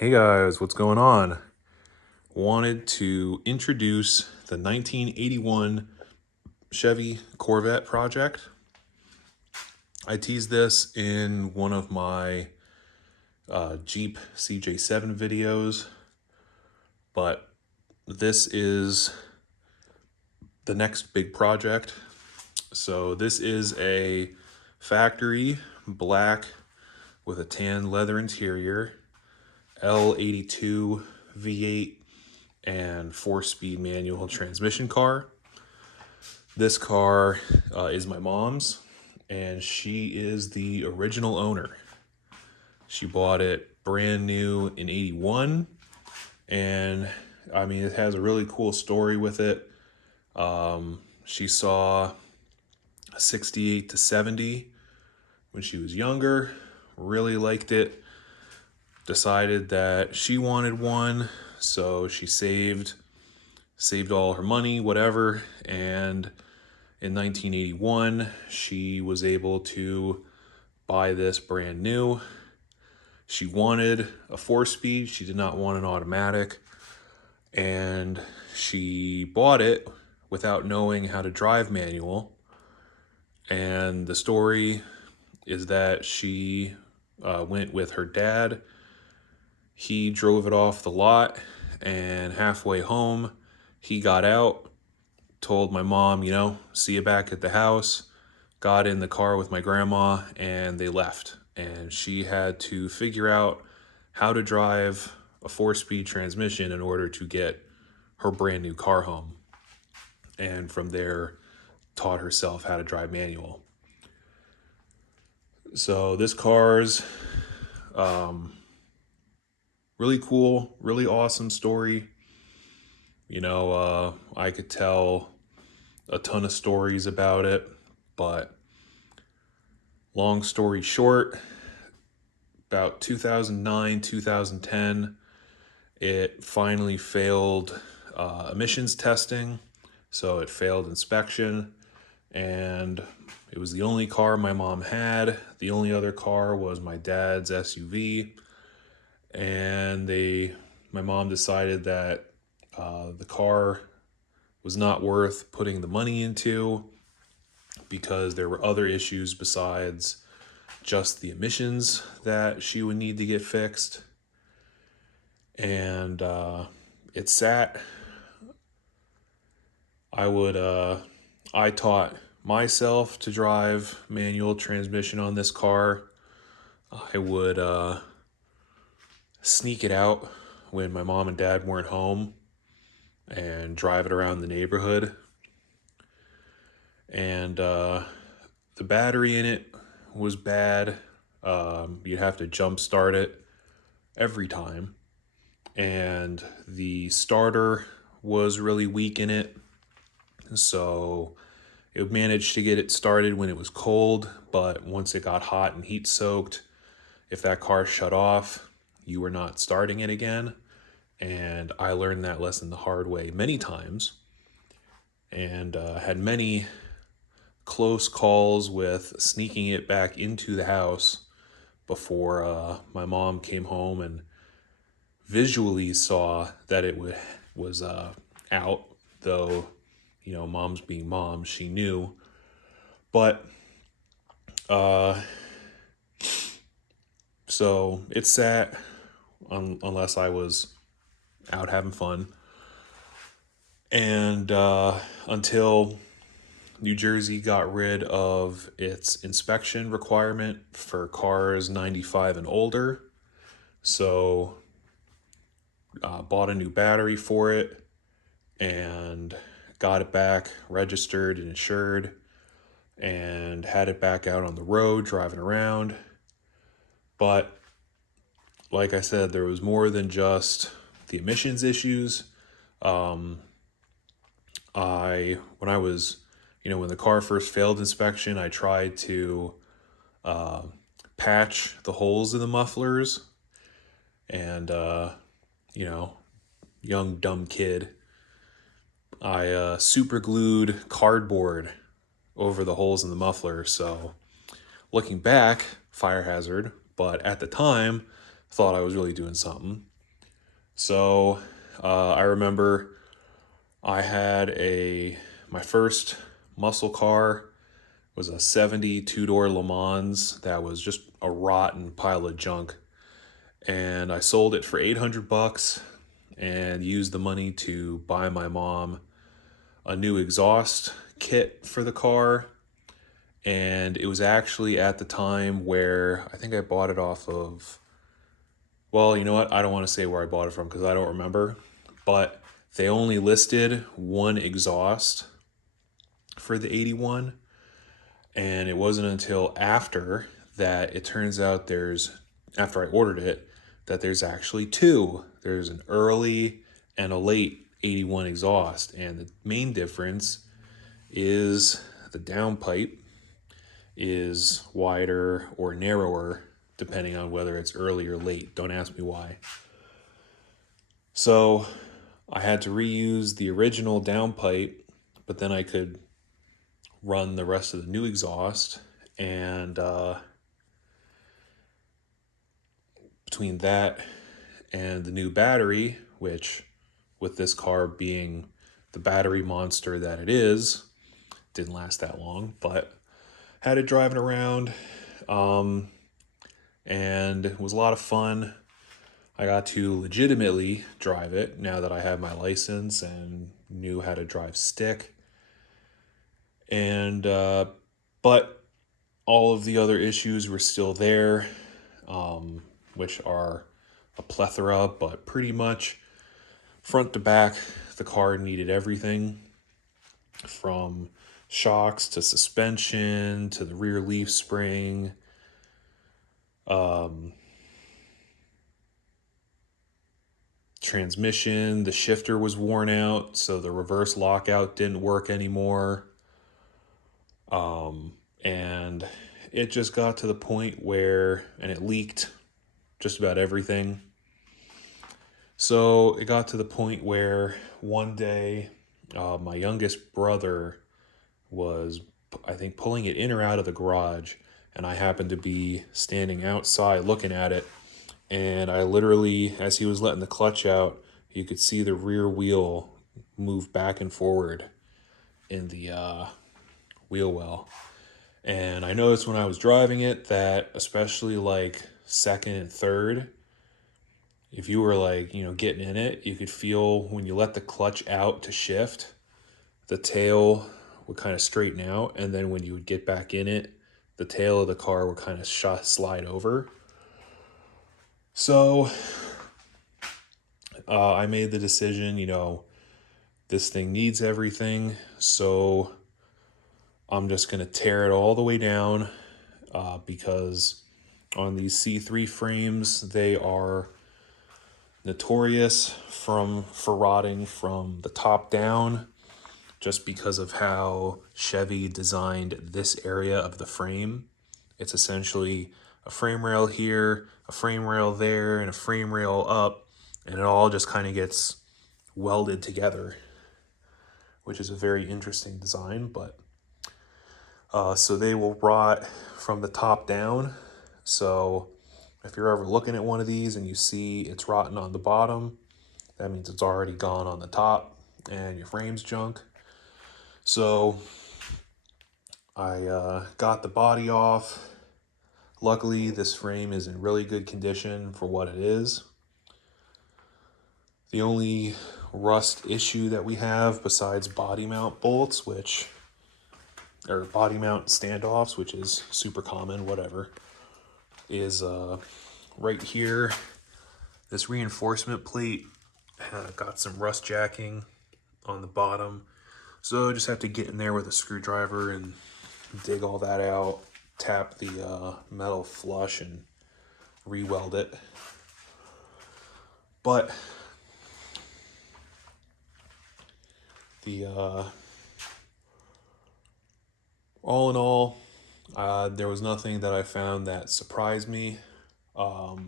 Hey guys, what's going on? Wanted to introduce the 1981 Chevy Corvette project. I teased this in one of my Jeep CJ7 videos, but this is the next big project. So this is a factory black with a tan leather interior, L82 V8 and 4-speed manual transmission car. This car is my mom's, and she is the original owner. She bought it brand new in '81, and I mean, it has a really cool story with it. She saw a 68 to 70 when she was younger, really liked it, decided that she wanted one, so she saved all her money, whatever, and in 1981, she was able to buy this brand new. She wanted a 4-speed, she did not want an automatic, and she bought it without knowing how to drive manual. And the story is that she went with her dad. He drove it off the lot, and halfway home, he got out, told my mom, see you back at the house, got in the car with my grandma, and they left. And she had to figure out how to drive a 4-speed transmission in order to get her brand new car home. And from there, taught herself how to drive manual. So this car's really cool, really awesome story. I could tell a ton of stories about it, but long story short, about 2009, 2010, it finally failed emissions testing. So it failed inspection, and it was the only car my mom had. The only other car was my dad's SUV, and my mom decided that the car was not worth putting the money into because there were other issues besides just the emissions that she would need to get fixed. And it sat. I taught myself to drive manual transmission on this car. I would sneak it out when my mom and dad weren't home and drive it around the neighborhood. And the battery in it was bad. You'd have to jump start it every time. And the starter was really weak in it. So it managed to get it started when it was cold, but once it got hot and heat soaked, if that car shut off, you were not starting it again. And I learned that lesson the hard way many times, and had many close calls with sneaking it back into the house before my mom came home and visually saw that it was out, though, mom's being mom, she knew. But so it sat unless I was out having fun, and until New Jersey got rid of its inspection requirement for cars 95 and older. So bought a new battery for it and got it back registered and insured, and had it back out on the road driving around. But like I said, there was more than just the emissions issues. When the car first failed inspection, I tried to patch the holes in the mufflers, and young dumb kid, I super glued cardboard over the holes in the muffler. So looking back, fire hazard, but at the time, thought I was really doing something. So I remember I had my first muscle car was a 72-door Le Mans that was just a rotten pile of junk. And I sold it for $800 and used the money to buy my mom a new exhaust kit for the car. And it was actually at the time where I think I bought it off of, well, you know what? I don't want to say where I bought it from because I don't remember. But they only listed one exhaust for the 81. And it wasn't until after that it turns out after I ordered it, that there's actually two. There's an early and a late 81 exhaust. And the main difference is the downpipe is wider or narrower depending on whether it's early or late. Don't ask me why. So I had to reuse the original downpipe, but then I could run the rest of the new exhaust. And between that and the new battery, which with this car being the battery monster that it is, didn't last that long, but had it driving around, and it was a lot of fun. I got to legitimately drive it now that I have my license and knew how to drive stick. And but all of the other issues were still there, which are a plethora, but pretty much front to back, the car needed everything from shocks to suspension to the rear leaf spring. Transmission, the shifter was worn out, so the reverse lockout didn't work anymore. And it just got to the point where, and it leaked just about everything. So it got to the point where one day, my youngest brother was, I think, pulling it in or out of the garage, and I happened to be standing outside looking at it, and I literally, as he was letting the clutch out, you could see the rear wheel move back and forward in the wheel well. And I noticed when I was driving it that, especially like second and third, if you were like, getting in it, you could feel when you let the clutch out to shift, the tail would kind of straighten out. And then when you would get back in it, the tail of the car would kind of slide over. So I made the decision, this thing needs everything. So I'm just going to tear it all the way down, because on these C3 frames, they are notorious for rotting from the top down, just because of how Chevy designed this area of the frame. It's essentially a frame rail here, a frame rail there, and a frame rail up, and it all just kind of gets welded together, which is a very interesting design. But so they will rot from the top down. So if you're ever looking at one of these and you see it's rotten on the bottom, that means it's already gone on the top and your frame's junk. So I got the body off. Luckily, this frame is in really good condition for what it is. The only rust issue that we have, besides body mount bolts, or body mount standoffs, which is super common, whatever, is right here. This reinforcement plate got some rust jacking on the bottom. So just have to get in there with a screwdriver and dig all that out, tap the metal flush and re-weld it. But the all in all, there was nothing that I found that surprised me. The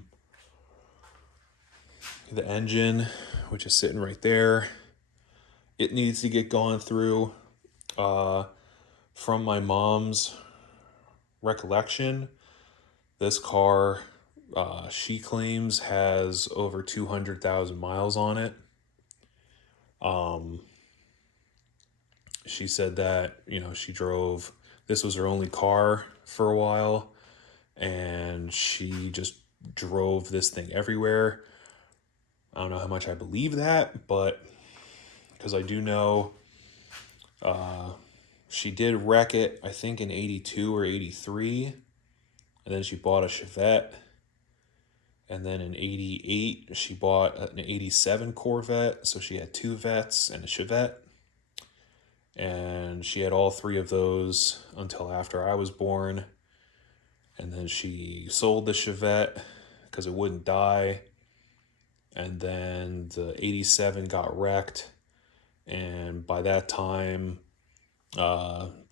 engine, which is sitting right there, it needs to get gone through. From my mom's recollection, this car she claims has over 200,000 miles on it. She said that, she drove, this was her only car for a while, and she just drove this thing everywhere. I don't know how much I believe that, but because I do know she did wreck it, I think in 82 or 83, and then she bought a Chevette. And then in 88, she bought an 87 Corvette. So she had two Vettes and a Chevette. And she had all three of those until after I was born. And then she sold the Chevette because it wouldn't die. And then the 87 got wrecked. And by that time,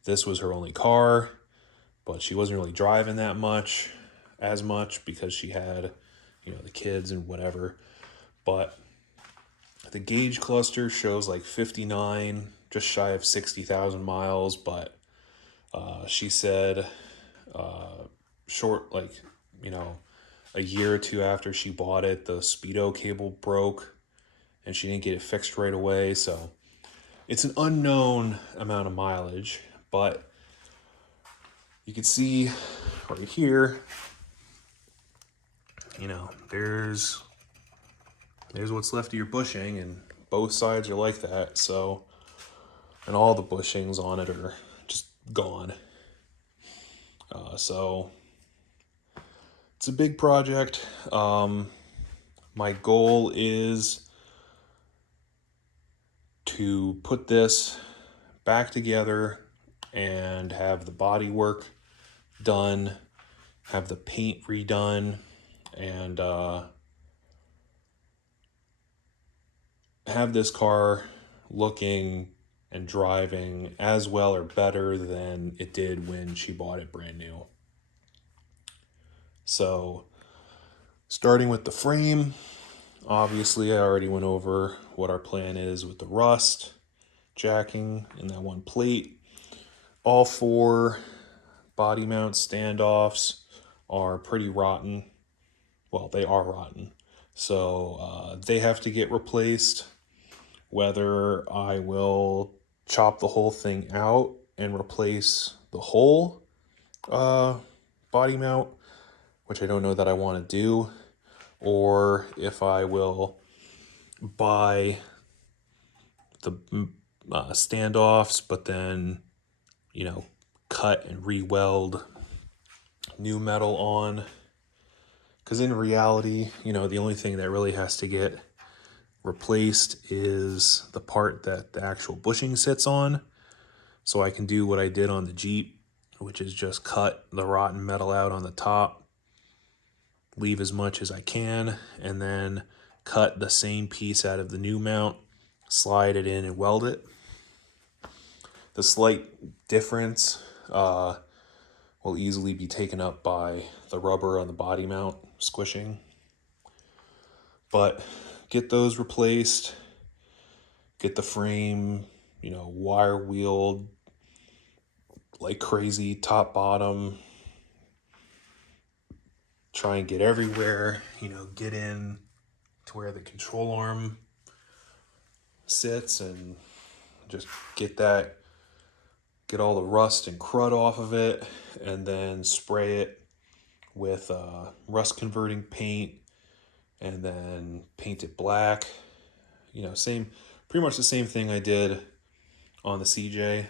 this was her only car. But she wasn't really driving that much, as much, because she had, the kids and whatever. But the gauge cluster shows like 59, just shy of 60,000 miles. But she said short, like, a year or two after she bought it, the speedo cable broke and she didn't get it fixed right away. So it's an unknown amount of mileage, but you can see right here, there's what's left of your bushing, and both sides are like that. So, and all the bushings on it are just gone. So it's a big project. My goal is to put this back together and have the body work done, have the paint redone, and have this car looking and driving as well or better than it did when she bought it brand new. So, starting with the frame, obviously I already went over what our plan is with the rust, jacking, and that one plate. All four body mount standoffs are pretty rotten. Well, they are rotten. So they have to get replaced. Whether I will chop the whole thing out and replace the whole body mount, which I don't know that I want to do, or if I will buy the standoffs, but then, cut and re-weld new metal on. Because in reality, the only thing that really has to get replaced is the part that the actual bushing sits on. So I can do what I did on the Jeep, which is just cut the rotten metal out on the top, leave as much as I can, and then cut the same piece out of the new mount, slide it in and weld it. The slight difference will easily be taken up by the rubber on the body mount squishing. But get those replaced, get the frame, wire wheeled like crazy, top, bottom, try and get everywhere, get in to where the control arm sits and just get all the rust and crud off of it, and then spray it with rust converting paint, and then paint it black. Pretty much the same thing I did on the CJ.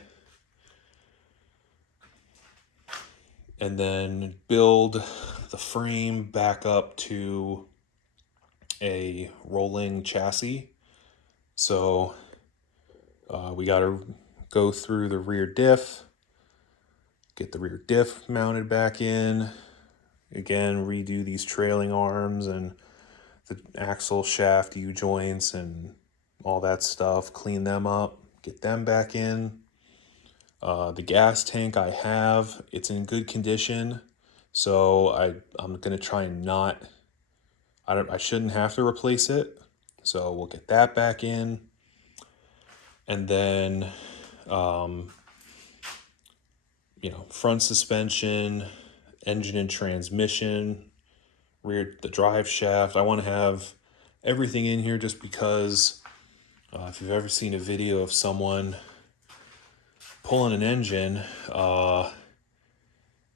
And then build the frame back up to a rolling chassis. So we got to go through the rear diff, get the rear diff mounted back in, again redo these trailing arms and the axle shaft U-joints and all that stuff, clean them up, get them back in. The gas tank I have, it's in good condition, so I'm going to try and I shouldn't have to replace it, so we'll get that back in. And then, front suspension, engine and transmission, the drive shaft. I want to have everything in here just because if you've ever seen a video of someone pulling an engine,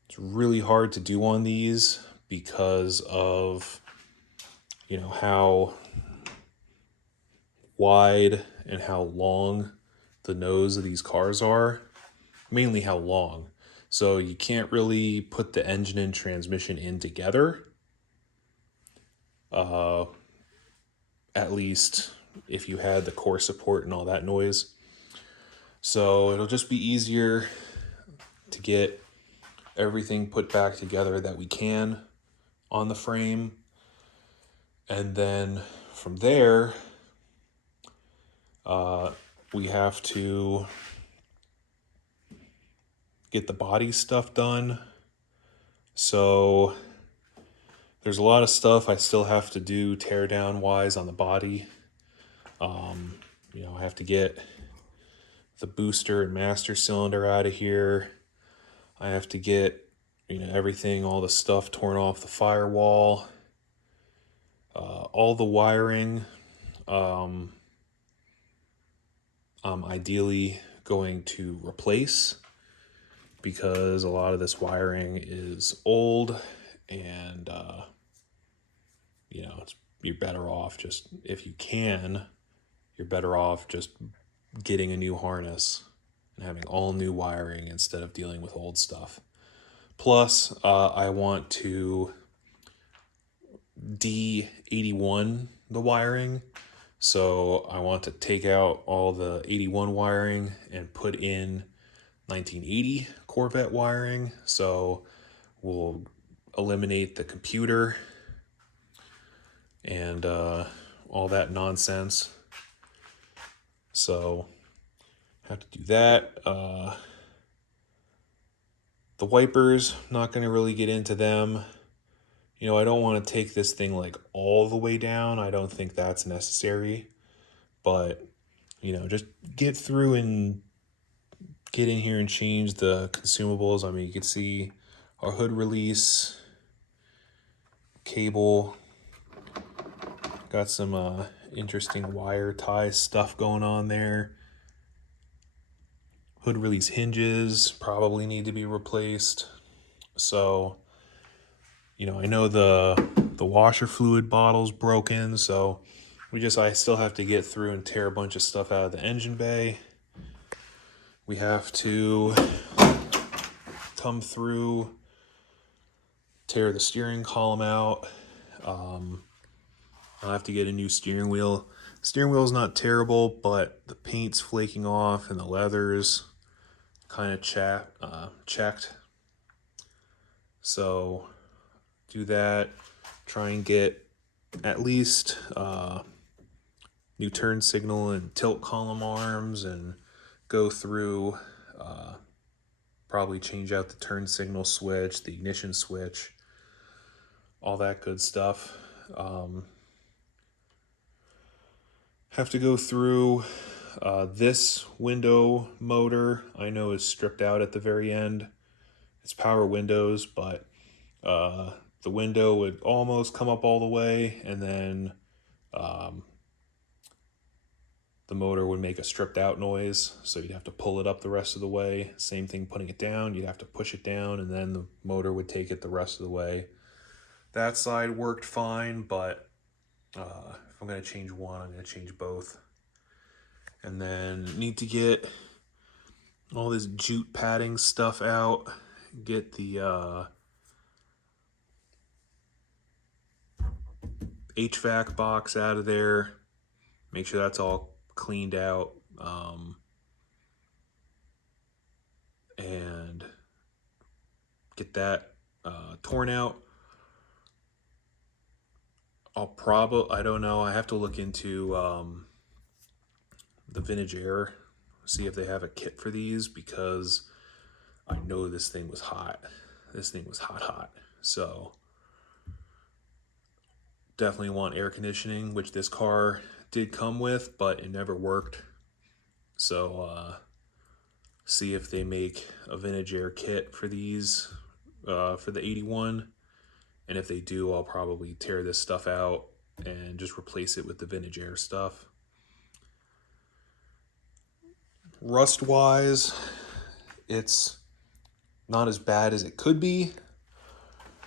it's really hard to do on these because of, you know, how wide and how long the nose of these cars are, mainly how long. So you can't really put the engine and transmission in together. At least if you had the core support and all that noise. So it'll just be easier to get everything put back together that we can on the frame. And then from there, we have to get the body stuff done. So there's a lot of stuff I still have to do tear down wise on the body. You know, I have to get the booster and master cylinder out of here. I have to get, you know, everything, all the stuff torn off the firewall. All the wiring, I'm ideally going to replace because a lot of this wiring is old and, you know, you're better off just, if you can, you're better off just getting a new harness and having all new wiring instead of dealing with old stuff. Plus, I want to D81 the wiring. So I want to take out all the 81 wiring and put in 1980 Corvette wiring. So we'll eliminate the computer and all that nonsense. So have to do that. The wipers, not going to really get into them. You know, I don't want to take this thing like all the way down. I don't think that's necessary. But, you know, just get through and get in here and change the consumables. I mean, you can see our hood release, cable, got some interesting wire tie stuff going on there. Hood release hinges probably need to be replaced. So, you know, I know the washer fluid bottle's broken, so I still have to get through and tear a bunch of stuff out of the engine bay. We have to come through, tear the steering column out. I'll have to get a new steering wheel. The steering wheel's not terrible, but the paint's flaking off and the leather's kind of checked. So do that. Try and get at least new turn signal and tilt column arms, and go through, probably change out the turn signal switch, the ignition switch, all that good stuff. Have to go through this window motor. I know is stripped out at the very end. It's power windows, but the window would almost come up all the way, and then the motor would make a stripped out noise, so you'd have to pull it up the rest of the way. Same thing putting it down, you'd have to push it down, and then the motor would take it the rest of the way. That side worked fine, but if I'm going to change one, I'm going to change both. And then need to get all this jute padding stuff out, get the HVAC box out of there, make sure that's all cleaned out, and get that torn out. I don't know, I have to look into the Vintage Air, see if they have a kit for these, because I know this thing was hot. This thing was hot. So definitely want air conditioning, which this car did come with, but it never worked. So see if they make a Vintage Air kit for these, for the 81, And if they do, I'll probably tear this stuff out and just replace it with the vintage air stuff. Rust wise, it's not as bad as it could be.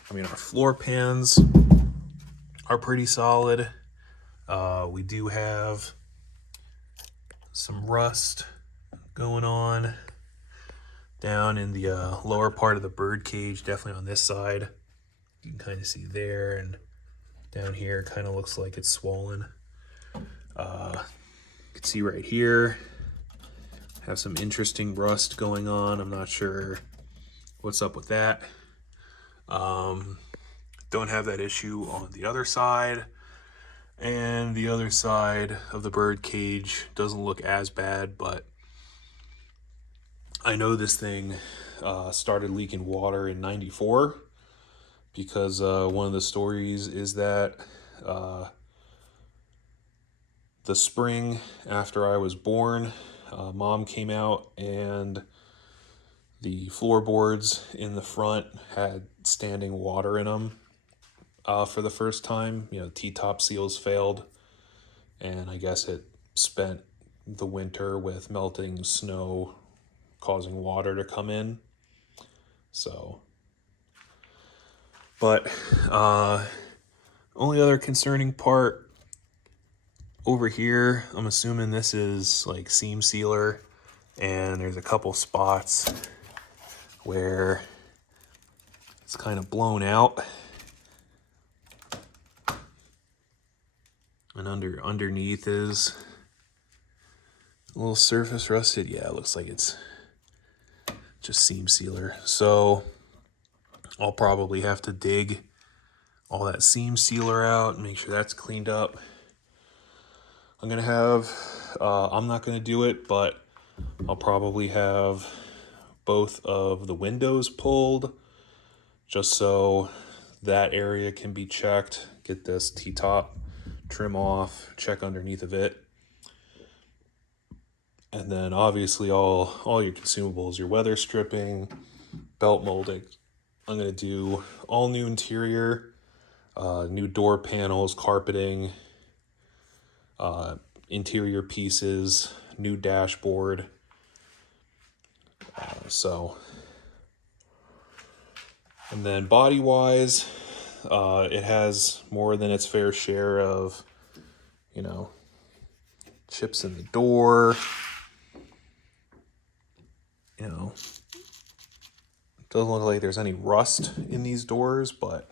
I mean, our floor pans are pretty solid. We do have some rust going on down in the lower part of the bird cage, definitely on this side. You can kind of see there, and down here kind of looks like it's swollen. You can see right here, have some interesting rust going on. I'm not sure what's up with that. Don't have that issue on the other side. And the other side of the bird cage doesn't look as bad, but I know this thing started leaking water in '94 because one of the stories is that the spring after I was born, Mom came out and the floorboards in the front had standing water in them for the first time. You know, T-top seals failed, and I guess it spent the winter with melting snow causing water to come in. So, but only other concerning part over here, I'm assuming this is like seam sealer, and there's a couple spots where it's kind of blown out. And underneath is a little surface rusted. Yeah, it looks like it's just seam sealer. So I'll probably have to dig all that seam sealer out and make sure that's cleaned up. I'm gonna have, I'm not gonna do it, but I'll probably have both of the windows pulled just so that area can be checked. Get this T-top trim off, check underneath of it. And then obviously all your consumables, your weather stripping, belt molding. I'm gonna do all new interior, new door panels, carpeting, interior pieces, new dashboard. And then body wise, it has more than its fair share of, you know, chips in the door. You know, doesn't look like there's any rust in these doors, but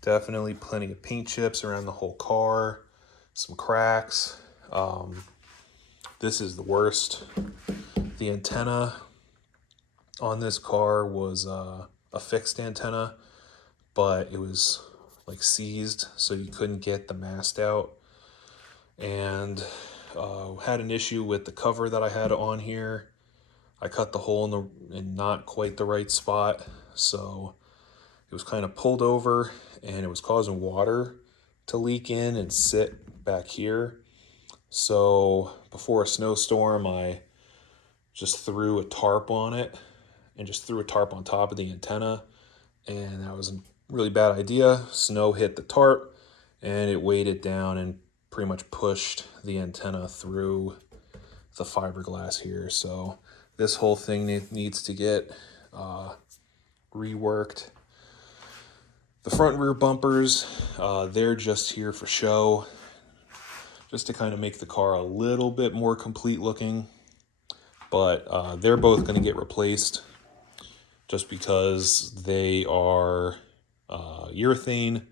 definitely plenty of paint chips around the whole car, some cracks. This is the worst. The antenna on this car was a fixed antenna, but it was like seized, so you couldn't get the mast out. And had an issue with the cover that I had on here. I cut the hole in not quite the right spot, so it was kind of pulled over, and it was causing water to leak in and sit back here. So before a snowstorm, I just threw a tarp on it and just threw a tarp on top of the antenna, and that was a really bad idea. Snow hit the tarp and it weighed it down and pretty much pushed the antenna through the fiberglass here. So this whole thing needs to get reworked. The front and rear bumpers, they're just here for show, just to kind of make the car a little bit more complete looking. But they're both going to get replaced just because they are urethane.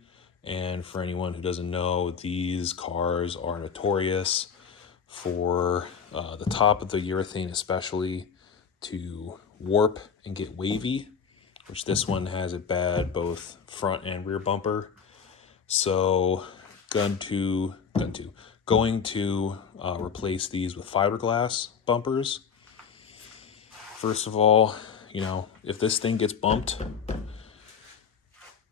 And for anyone who doesn't know, these cars are notorious for the top of the urethane especially to warp and get wavy, which this one has it bad, both front and rear bumper. So going to replace these with fiberglass bumpers. First of all, you know, if this thing gets bumped,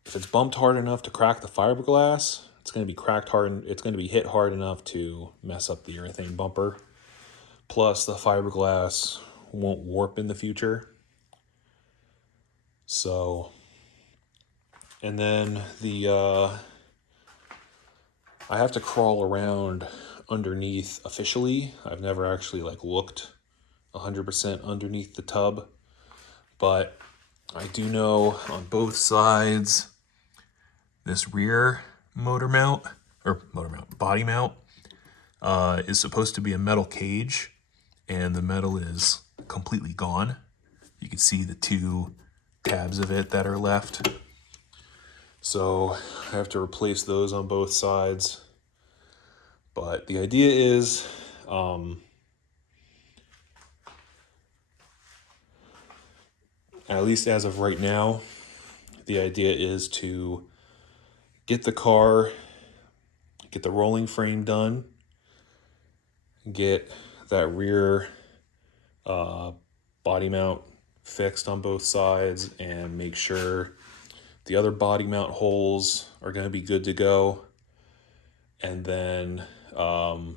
if it's bumped hard enough to crack the fiberglass, it's going to be cracked hard. It's going to be hit hard enough to mess up the urethane bumper. Plus, the fiberglass won't warp in the future. So And then I have to crawl around underneath officially. I've never actually like looked 100% underneath the tub, but I do know on both sides this rear body mount is supposed to be a metal cage, and the metal is completely gone. You can see the 2 tabs of it that are left. So I have to replace those on both sides. But the idea is, at least as of right now, the idea is to get the rolling frame done, get that rear body mount fixed on both sides, and make sure the other body mount holes are going to be good to go. And then I'll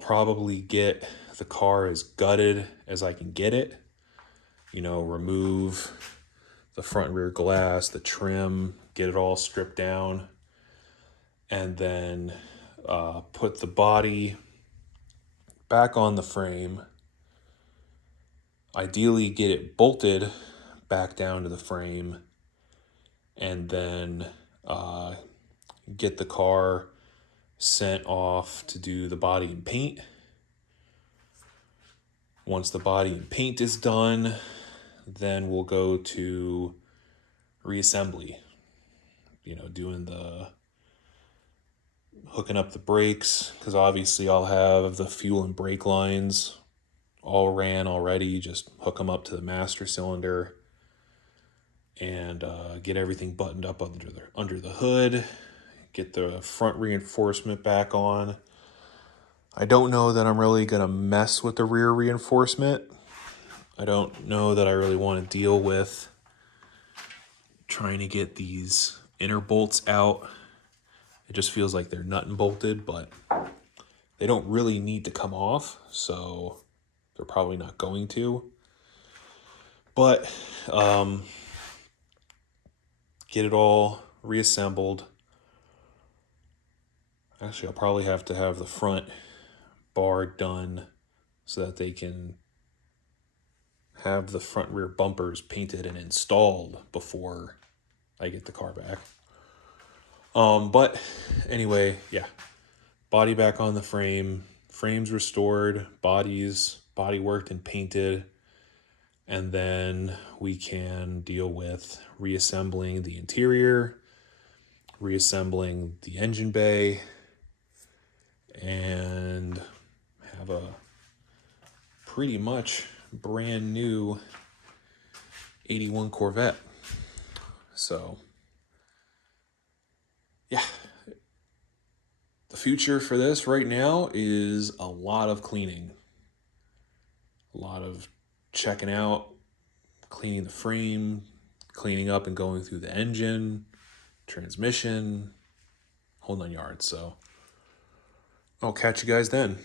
probably get the car as gutted as I can get it. Remove the front and rear glass, the trim, get it all stripped down, and then put the body back on the frame. Ideally get it bolted back down to the frame, and then get the car sent off to do the body and paint. Once the body and paint is done, then we'll go to reassembly. Doing the hooking up the brakes, because obviously I'll have the fuel and brake lines all ran already. Just hook them up to the master cylinder and get everything buttoned up under the hood, get the front reinforcement back on. I don't know that I'm really going to mess with the rear reinforcement. I don't know that I really want to deal with trying to get these inner bolts out. It just feels like they're nut and bolted, but they don't really need to come off, so they're probably not going to. But get it all reassembled. Actually, I'll probably have to have the front bar done so that they can have the front rear bumpers painted and installed before I get the car back. But anyway, yeah. Body back on the frame, frames restored, body worked and painted, and then we can deal with reassembling the interior, reassembling the engine bay, and have a pretty much brand new 81 Corvette. So yeah, the future for this right now is a lot of cleaning, a lot of checking out, cleaning the frame, cleaning up and going through the engine, transmission, whole 9 yards. So I'll catch you guys then.